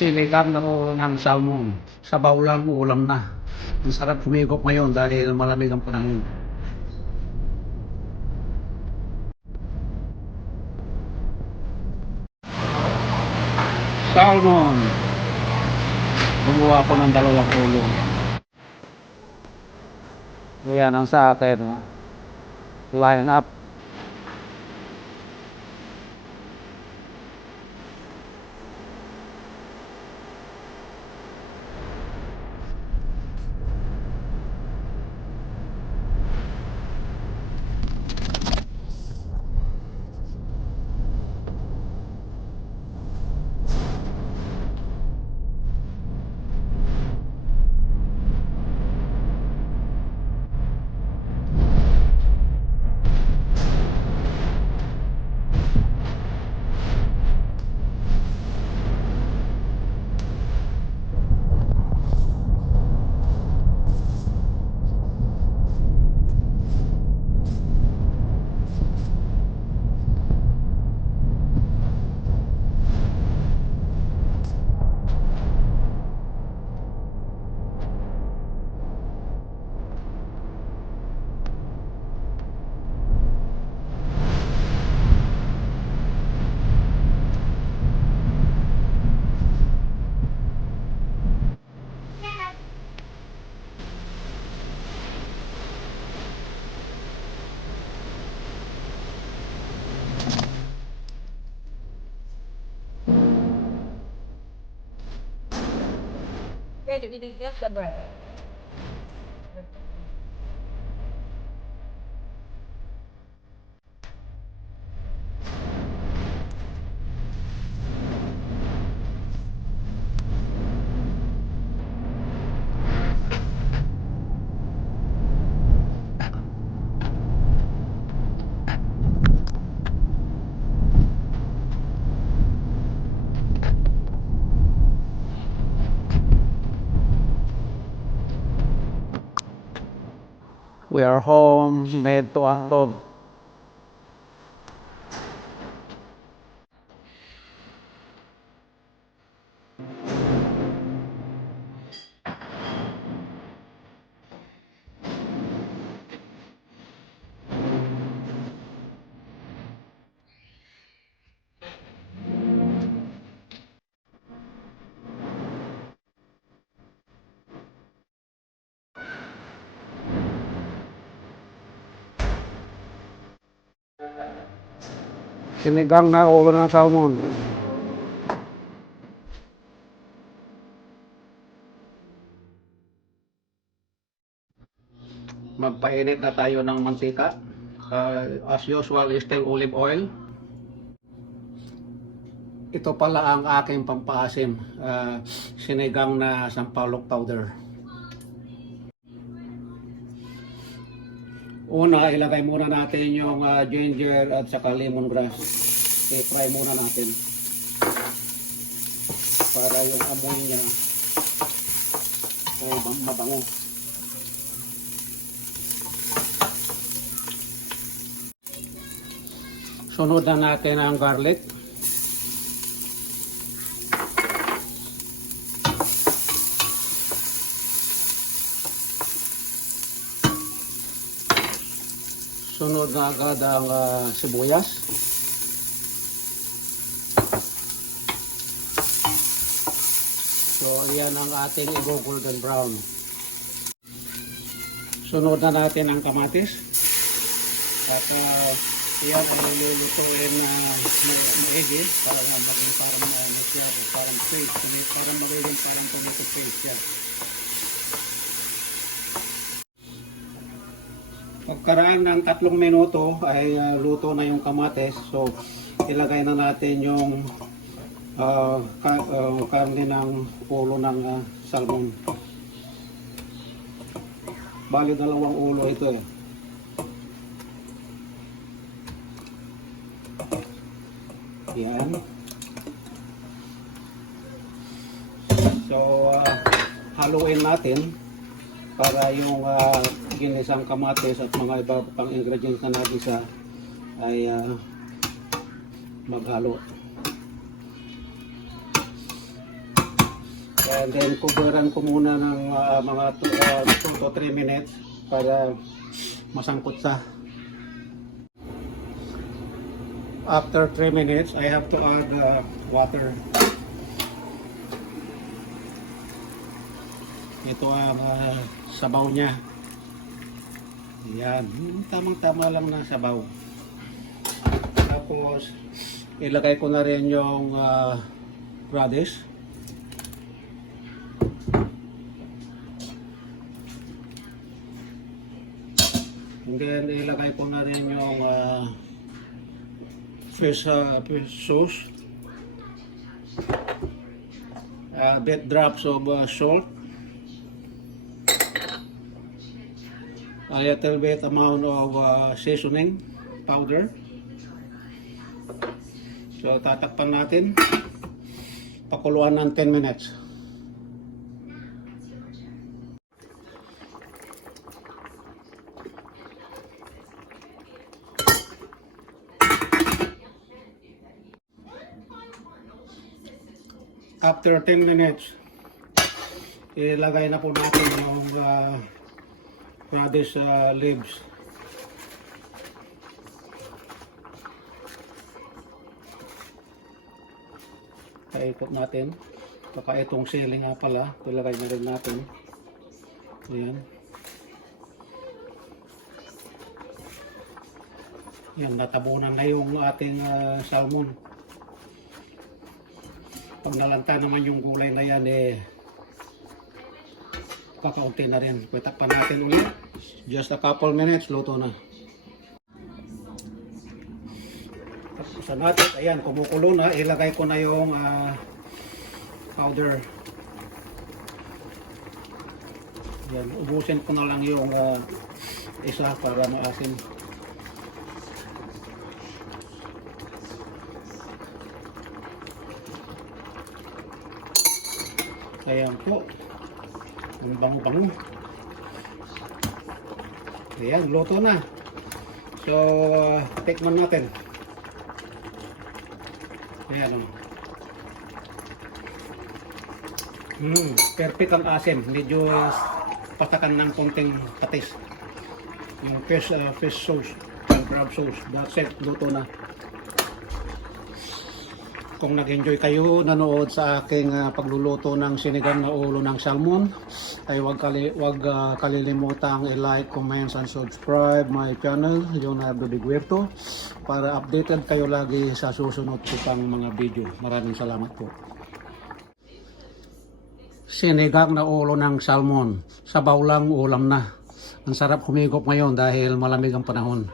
Sinigang na ulam ng salmon. Sabaw lang, ulam na. Ang sarap humigop ngayon dahil malamig ang panahon. Salmon. Gumawa ko ng 2 ulo. Yan ang sa akin. Line up. We are home, made to Anton. Sinigang na ulo ng salmon. Magpainit na tayo ng mantika. As usual, still olive oil. Ito pala ang aking pampaasim. Sinigang na sampalok powder. Una, ilagay muna natin yung ginger at saka lemongrass. I-fry muna natin para yung amoy niya ay mabango. Sunod na natin ang garlic. Sunod na agad ang sibuyas. So, yan ang ating i-golden brown. Sunod na natin ang kamatis. At yan ay lulutuin na maigi. Parang magiging parang parang paste. Parang magiging parang tomato paste yan. Pagkaraan ng 3 minuto ay luto na yung kamatis. So, ilagay na natin yung karne ng ulo ng salmon. Bali 2 ulo ito eh. Yan. So, haluin natin para yung ginisang kamatis at mga iba pang ingredients na nagisa ay maghalo. And then coveran ko muna ng mga 2 to 3 minutes para masangkot sa. After 3 minutes, I have to add water. Ito ang sabaw niya. Yan, tamang-tama lang na sabaw. Tapos, ilagay ko na rin yung radish. And then, ilagay ko na rin yung fish sauce. Bit drops of salt. A little bit amount of seasoning powder. So tatakpan natin, pakuluan ng 10 minutes. After 10 minutes, ilagay na po natin yung radish leaves. Kaikot natin. Baka itong sili nga pala, ilagay na rin natin. Ayan. Yan, natabunan na yung ating salmon. Pag nalanta naman yung gulay na yan, kakaunti na rin. Takpan natin ulit. Just a couple minutes, luto na. Tapos natin, ayan, kumukulo na. Ilagay ko na yung powder. Ayan, ubusin ko na lang yung isa para maasin. Ayan po. Ang bango-bango. Ayan, luto na. So, tikman natin. Ayan o. Perfect ang asim. Medyo patakan ng konting patis. Yung fish sauce, crab sauce. That's it, luto na. Kung nag-enjoy kayo nanood sa aking pagluluto ng sinigang na ulo ng salmon, ay huwag kalilimutang i-like, comments, and subscribe my channel, Leonardo De Guerto, para updated kayo lagi sa susunod ko pang mga video. Maraming salamat po. Sinigang na ulo ng salmon, sabaw lang, ulam na. Ang sarap humigop ngayon dahil malamig ang panahon.